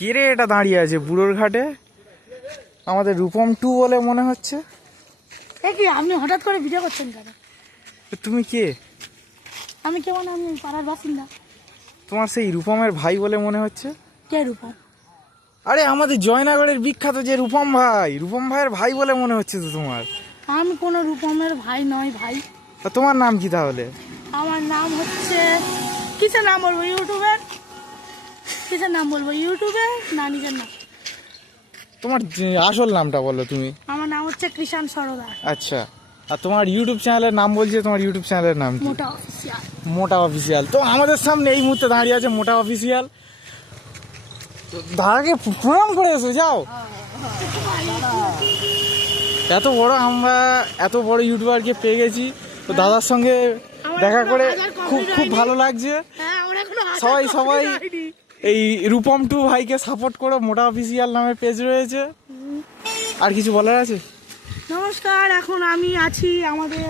কে রে এটা দাঁড়িয়ে আছে বুড়োর ঘাটে? আমাদের রূপম 2 বলে মনে হচ্ছে। কি আপনি হঠাৎ করে ভিডিও করছেন কেন? তুমি কে? আমি কেমন, আমি পাড়ার বাসিন্দা। তোমার সেই রূপমের ভাই বলে মনে হচ্ছে। কে রূপম? আরে আমাদের জয়নগরের বিখ্যাত যে রূপম ভাই, রূপম ভাইয়ের ভাই বলে মনে হচ্ছে তো তোমার। আমি কোনো রূপমের ভাই নয় ভাই। তা তোমার নাম কি তাহলে? আমার নাম হচ্ছে, কিসের নাম বলবো ইউটিউবে? কিসের নাম বলবো ইউটিউবে না নিজের নাম? তোমার আসল নামটা বলো তুমি। আমার নাম হচ্ছে কৃষাণ সরদার। আচ্ছা, আর তোমার ইউটিউব চ্যানেলের নাম বলছে, তোমার ইউটিউব চ্যানেলের নাম কি? মোটা অফিসিয়াল। মোটা অফিসিয়াল। তো আমাদের সামনে এই মুহূর্তে দাঁড়িয়ে আছে মোটা অফিসিয়াল। দাদাকে প্রণাম করে এসো, যাও। এত বড় ইউটিউবারকে পেয়ে গেছি, তো দাদার সঙ্গে দেখা করে খুব খুব ভালো লাগছে। সবাই এই রূপম 2 ভাইকে সাপোর্ট করো, মোটা অফিসিয়াল নামে পেজ রয়েছে। আর কিছু বলার আছে? নমস্কার, এখন আমি আছি আমাদের